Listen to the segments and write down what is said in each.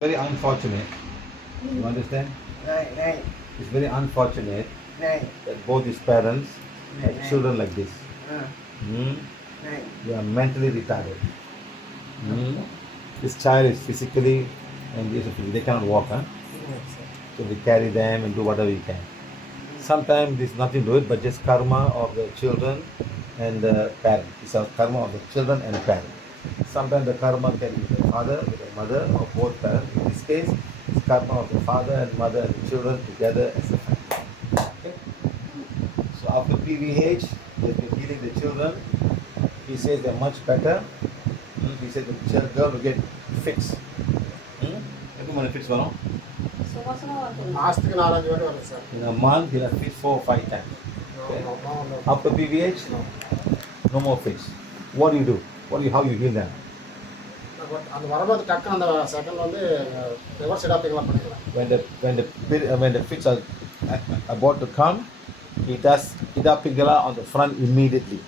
Very unfortunate. You understand? Right. It's very unfortunate Right. that both his parents have Right. children like this. Hmm? Right. They are mentally retarded. Hmm? This child is physically and they cannot walk, huh? So we carry them and do whatever we can. Sometimes there's nothing to it, but just karma of the children and the parent. It's a karma of the children and parent. Sometimes the karma can be the father with the mother or both parents. In this case, it's karma of the father and mother and the children together as a family. Okay? So after PVH, they've been healing the children. He says they're much better. He said the girl will get fixed. Every month fix வரும். மாசத்துக்கு 4-5 வாட்டி வரும் sir. In a month, he'll have fix 4 or 5 times. Okay? After PVH, no more fix. What do you do? How you heal them? அந்த வரும்போது டக்குன்னு அந்த செகண்ட் வந்து ரிவர்ஸ் எடாப்பிங்லாம் பண்ணிக்கலாம். When the fits are about to come, he does idapingala on the front immediately.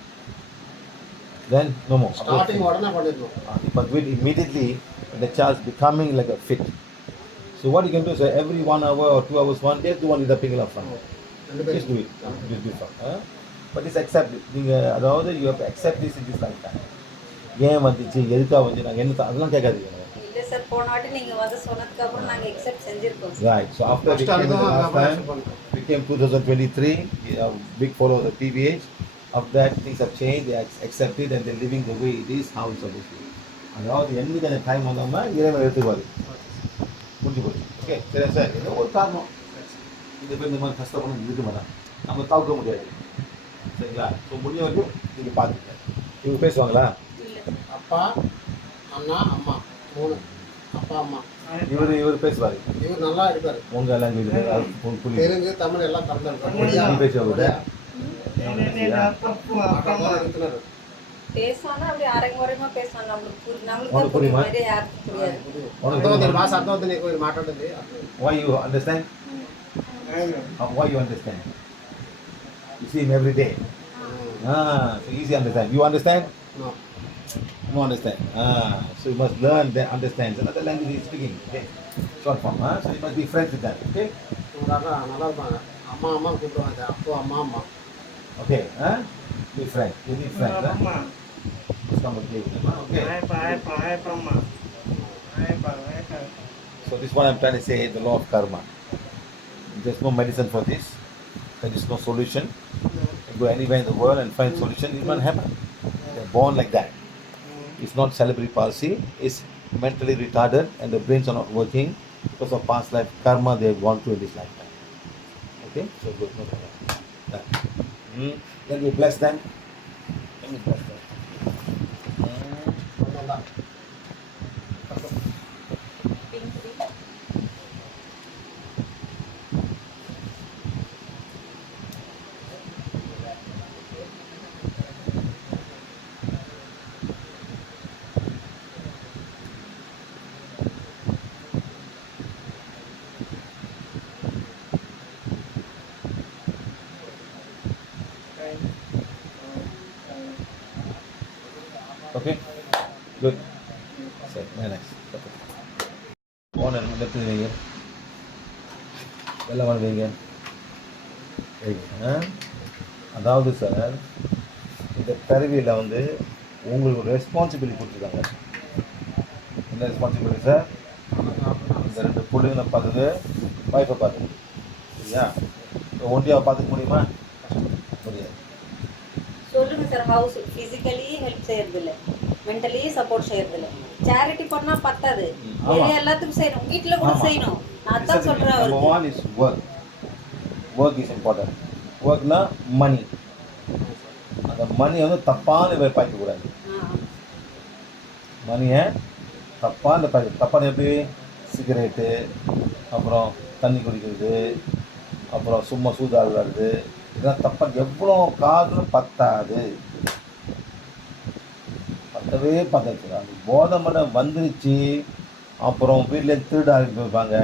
Then no more. Starting உடனே பண்ணிடணும். But with immediately when the child's becoming like a fit. So what you can do is every 1 hour or 2 hours, one day do one idapingala front. Just do it. Just do it. But it's accept it. அதாவது you have to accept this in this lifetime. ஏன் வந்துச்சு எதுக்காக வந்து நாங்கள் என்ன அதெல்லாம் கேட்காதீங்க. இல்லை சார், போன வாட்டி நீங்கள் வந்து சொன்னதுக்கு அப்புறம் நாங்கள் எக்ஸெப்ட் செஞ்சிருக்கோம். Right. So after we came the last time, we came 2023, big follow the PVH. After that, things have changed. They accepted and they're living the way it is, how it's supposed to be. அதாவது என்னைக்கு அந்த டைம் வந்தோம்னா இறைவன் எடுத்துக்குவாரு. முடிஞ்சு போச்சு. ஓகே சரி சார், ஏதோ ஒரு காரணம் இந்த பேர் இந்த மாதிரி கஷ்டப்படணும் இருக்க மாட்டான், நம்ம தவிர்க்க முடியாது. சரிங்களா? ஸோ முடிஞ்ச வரைக்கும் நீங்கள் பார்த்துக்க. இவங்க பேசுவாங்களா? அப்பா அண்ணா அம்மா 3 அப்பா அம்மா. இவர் பேசுவார். இவர் நல்லா இருக்காரு. உங்க லாங்குவேஜ் தெலுங்கு தமிழ் எல்லாம் கலந்துருக்காரு. பேசுவாங்க. பேசானா அப்படி அரைங்குறைமா பேசாங்க. நம்மளுக்கு புரியுமா? யாருக்கும் புரியாது. అర్థమవుతుంది భాష అర్థమవుతుంది. మీరు మాట్లాడుతుంది. Why you understand? Why you understand? You see him every day. So easy understand. You understand? No. No understand. So you must learn that understands another language he's speaking. Okay, short form. So you must be friends with that. Okay. நல்லா இருப்பாங்க. அம்மா அம்மா கூப்பிடுவாங்க. அப்பா அம்மா அம்மா. Okay. Be friends. You be friends. Come with me. Okay. So this is what I'm trying to say. The law of karma. There's no medicine for this. There is no solution. You go anywhere in the world and find solution. It won't happen. They're born like that. It's not cerebral palsy. It's mentally retarded and the brains are not working because of past life karma they have gone through in this lifetime. Okay? So good. No problem. Then we bless them. Let me bless them. Okay? Good. Set. Very nice. Okay. On and left வைங்க. எல்லாம் வந்து வைங்க. அதாவது சார், இந்த கருவியில் வந்து உங்களுக்கு ஒரு ரெஸ்பான்சிபிலிட்டி கொடுத்துருக்காங்க. என்ன ரெஸ்பான்சிபிலிட்டி சார்? இந்த 2 பிள்ளைங்களை பார்த்துட்டு ஒய்ஃபை பார்த்துக்கு. சரியா? ஒண்டியாக பார்த்துக்க முடியுமா? முடியாது. சொல்லுங்க சார். ஹவுஸ் ஃபிசிக்கலி ஹெல்ப் செய்யறதில்ல, மென்டலி சப்போர்ட் செய்யறதில்ல. சேரிட்டி பண்ணா பத்தாது, வெளிய எல்லாத்துக்கும் செய்யணும், வீட்ல கூட செய்யணும். நான் தான் சொல்றேன். Number one is work. Work is important. Workனா மணி. அந்த மணியை வந்து தப்பான பாய்க்க கூடாது. மணியை தப்பான எப்படி சிகரெட்டு, அப்புறம் தண்ணி குடிக்கிறது, அப்புறம் சும்மா சூதாடு விளாடுறது, இதெல்லாம் தப்பாக எவ்வளோ காதும் பத்தாது. பத்தவே பத்தாது. அந்த போதை மடம் வந்துருச்சு. அப்புறம் வீட்டில் திருட ஆரம்பிப்பாங்க.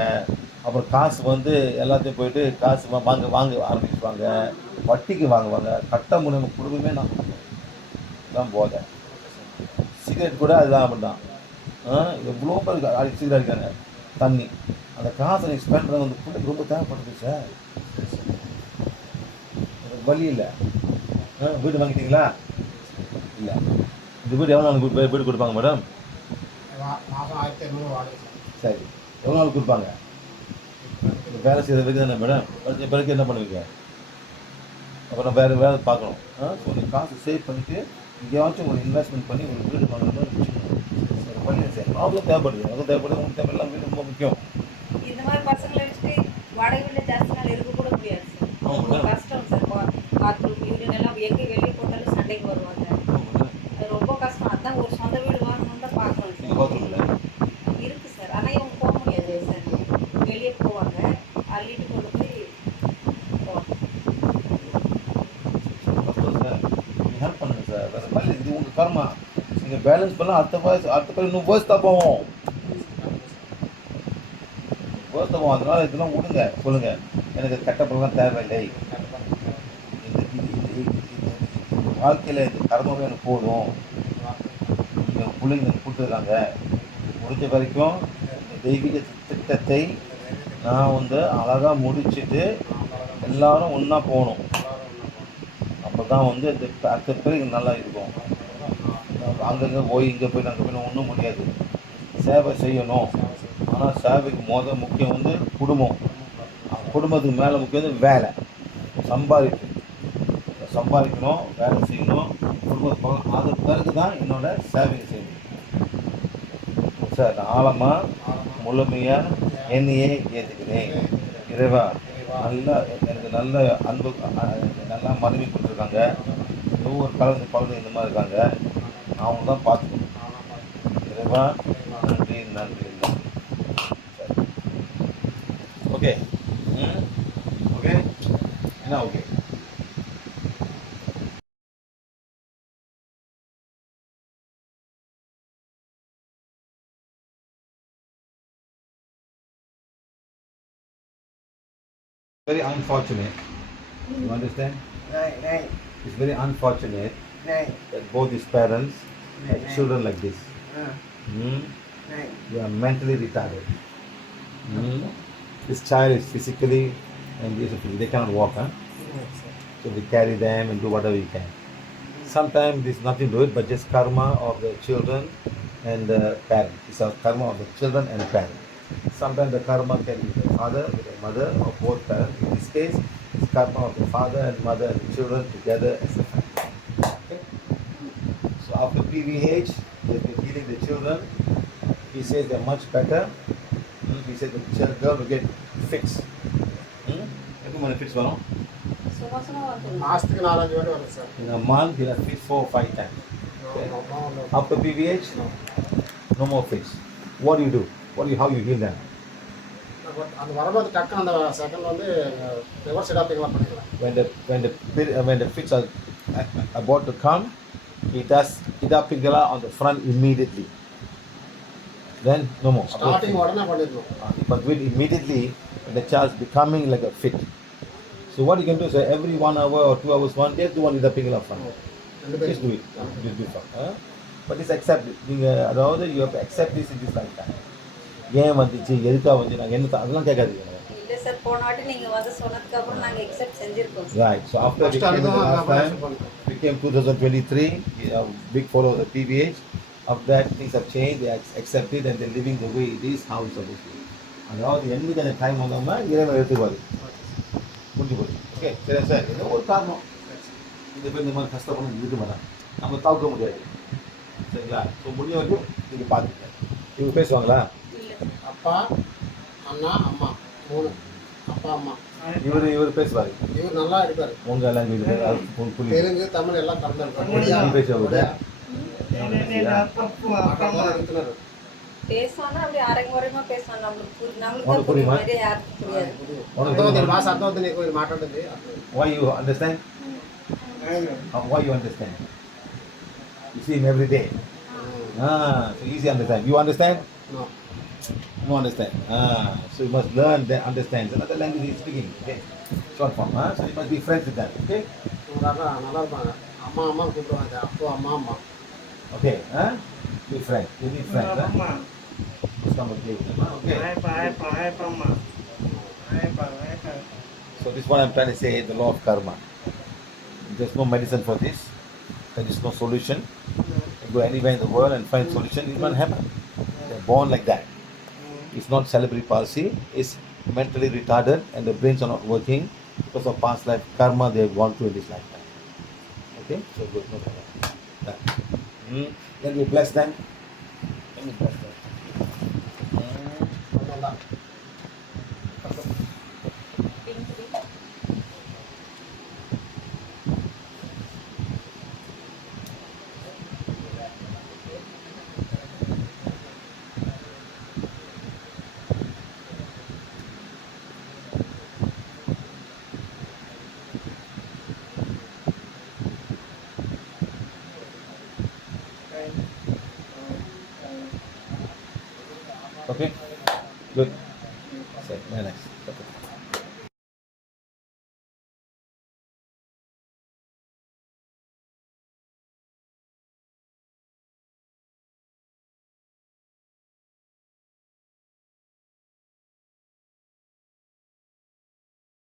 அப்புறம் காசு வந்து எல்லாத்தையும் போயிட்டு காசு வாங்க ஆரம்பிப்பாங்க. வட்டிக்கு வாங்குவாங்க. கட்ட முடியும் குடும்பமே நான் தான் போதை. சிகரெட் கூட அதுதான் அப்படிதான். எவ்வளோ பேர் சிகரெட் அடிக்காங்க. தண்ணி. அந்த காசை நீ ஸ்பெண்ட் பண்ண அந்த பிள்ளைக்கு ரொம்ப தேவைப்படுது சார். எனக்கு வழி இல்லை. வீடு வாங்கிட்டீங்களா? இல்லை. இந்த வீடு எவ்வளோ நாள் வீடு கொடுப்பாங்க மேடம்? மாதம் 1500 வாடகை சார். சரி, எவ்வளோ நாள் கொடுப்பாங்க? இந்த வேலை செய்கிற வரைக்கும் தானே மேடம்? பிறகு என்ன பண்ணுவீங்க? அப்புறம் வேறு வேலை பார்க்கணும். ஸோ நீங்கள் காசு சேவ் பண்ணிவிட்டு எங்கேயாச்சும் ஒரு இன்வெஸ்ட்மெண்ட் பண்ணி ஒரு வீடு வாங்குற மாதிரி வச்சுக்கணும். ஒரு வழியை செய்யணும். அவ்வளோ தேவைப்படுது. அவ்வளோ தேவைப்படுது. உங்களுக்கு தேவையெல்லாம் வீடு ரொம்ப முக்கியம். இந்த மாதிரி பசங்களை வச்சுட்டு வாடகை வீட்டில் ஜாஸ்தி நாள் இருக்க கூட முடியாது சார். ரொம்ப கஷ்டம் சார். பாத்ரூம் யூரின் எல்லாம் எங்கே வெளியே போட்டாலும் சண்டைக்கு வருவாங்க. அது ரொம்ப கஷ்டம். அதான் ஒரு சொந்த வீடு வாங்கணும்னு தான் பார்க்கணும் நீங்கள் பார்த்துருங்களேன். இருக்கு சார். ஆனால் இவங்க போக முடியாது சார். வெளியே போவாங்க, அள்ளிட்டு கொண்டு போய் போவாங்க. கஷ்டம் சார். நீங்கள் ஹெல்ப் பண்ணுங்க சார். வேறு வழி. இது உங்கள் கர்மா. நீங்கள் பேலன்ஸ் பண்ணால் அடுத்த பேர் இன்னும் வேஸ்ட்டாக போவோம். வேஸ்ட்டாக போவோம். அதனால் இதெல்லாம் விடுங்க. சொல்லுங்கள், எனக்கு கெட்ட பழக்கம் தேவையில்லை. வாழ்க்கையில் இந்த கர்மமே எனக்கு போதும். எங்கள் பிள்ளைங்க எனக்கு கொடுத்துருக்காங்க. முடிஞ்ச வரைக்கும் இந்த தெய்வீக திட்டத்தை நான் வந்து அழகாக முடிச்சுட்டு எல்லாரும் ஒன்றா போகணும். அப்போ தான் வந்து இந்த அடுத்த பேருக்கு நல்லா இருக்கும். அங்கங்கே போய் இங்கே போய் அங்கே போய் ஒன்றும் முடியாது. சேவை செய்யணும். ஆனால் சேவைக்கு முக்கியம் வந்து குடும்பம். குடும்பத்துக்கு மேலே முக்கியம் வந்து வேலை. சம்பாதிக்கணும், வேலை செய்யணும், குடும்பத்தை அது பிறகு தான் என்னோட சேவை செய்யணும் சார். நான் ஆழமாக முழுமையாக என்னையே ஏற்றுக்கிறேன். இறைவா, நல்லா எனக்கு நல்ல அன்பு, நல்லா மனைவி கொடுத்துருக்காங்க. ஒவ்வொரு குழந்தை இந்த மாதிரி இருக்காங்க. அவங்க தான் பார்த்துக்கணும். இறைவா, நன்றி நன்றி நன்றி. ஓகே ஓகே என்ன okay. Very unfortunate. You understand? Right. It's very unfortunate Right. that both these parents have children like this. Hmm? Right. They are mentally retarded. Hmm? This child is physically and they cannot walk. So we carry them and do whatever we can. Sometimes there's nothing to it but just karma of the children and the parents. It's a karma of the children and parents. Sometimes the karma can be the father with the mother or both parents. In this case, it's karma of the father and mother and the children together as a family. Okay? So after PVH, they've been healing the children. He says they're much better. He said the girl will get fixed. Every month fix one. சும்மா சும்மா வந்து மாதத்துக்கு 4-5 வாட்டி வருது sir. In a month, he'll have fixed 4 or 5 times. After PVH, no more fix. What do you do? How you heal them? அந்த வரும்போது டக்குன்னு அந்த செகண்ட் வந்து ரிவர்ஸ் எடாப்பிங்லாம் பண்ணிக்கலாம். When the fits are about to come, he does Ida Pingala on the front immediately. Then no more. Starting உடனே பண்ணிடணும். But with immediately when the child's becoming like a fit. So what you can do is every 1 hour or 2 hours, one day do one Ida Pingala front. Just do it. Just do it. But it's accepted. You have to accept this in this lifetime. ஏன் வந்துச்சு, எதுக்காக வந்து நாங்கள் என்ன அதெல்லாம் கேட்காதீங்க. இல்லை சார், போன வாட்டி நீங்கள் வந்து சொன்னதுக்கு அப்புறம் நாங்கள் எக்ஸெப்ட் செஞ்சிருக்கோம். Right. So after we came the last time, we came 2023, big follow the PVH. After that, things have changed. They accepted and they're living the way it is, how it's supposed to be. அதாவது என்னைக்கு அந்த டைம் வந்தோம்னா இறைவன் எடுத்துக்குவாரு. முடிஞ்சு போச்சு. ஓகே சரி சார், ஏதோ ஒரு காரணம் இந்த பேர் இந்த மாதிரி கஷ்டப்படணும் இருக்க மாட்டான், நம்ம தவிர்க்க முடியாது. சரிங்களா? ஸோ முடிஞ்ச வரைக்கும் நீங்கள் பார்த்துக்க. இவங்க பேசுவாங்களா? அப்பா, அண்ணா, அம்மா 3. அப்பா, அம்மா. இவர் பேசுவார். இவர் நல்லா இருப்பார். உங்கள் லாங்குவேஜ் தெலுங்கு, தமிழ் எல்லாம் கலந்துருப்பார். பேசுவாங்க. பேசுவாங்க, அப்படி அரைங்குறைமா பேசுவாங்க. நம்மளுக்கு புரியுமா? யாருக்கும் புரியாது. భాష అర్థమవుతుంది నీకు మాట్లాడుతుంది. Why you understand? Why you understand? You see him every day. So easy understand. You understand? No. No understand. So you must learn that understands another language he is speaking. Okay, short form. So you must be friends with that. Okay. நல்லா இருப்பாங்க. அம்மா அம்மா கூப்பிடுவாங்க. அப்போ அம்மா அம்மா. Okay. Be friends. You need friends. Some of the- Okay. So this is what I'm trying to say, the law of karma. There's no medicine for this. There is no solution. You go anywhere in the world and find solution, it won't happen. They're born like that. It's not cerebral palsy, it's mentally retarded and the brains are not working because of past life karma they've gone through in this lifetime. Okay? So good, no problem. Done. Then we bless them. Let me bless them. அவ்வளோதான். Okay? Good. Very nice.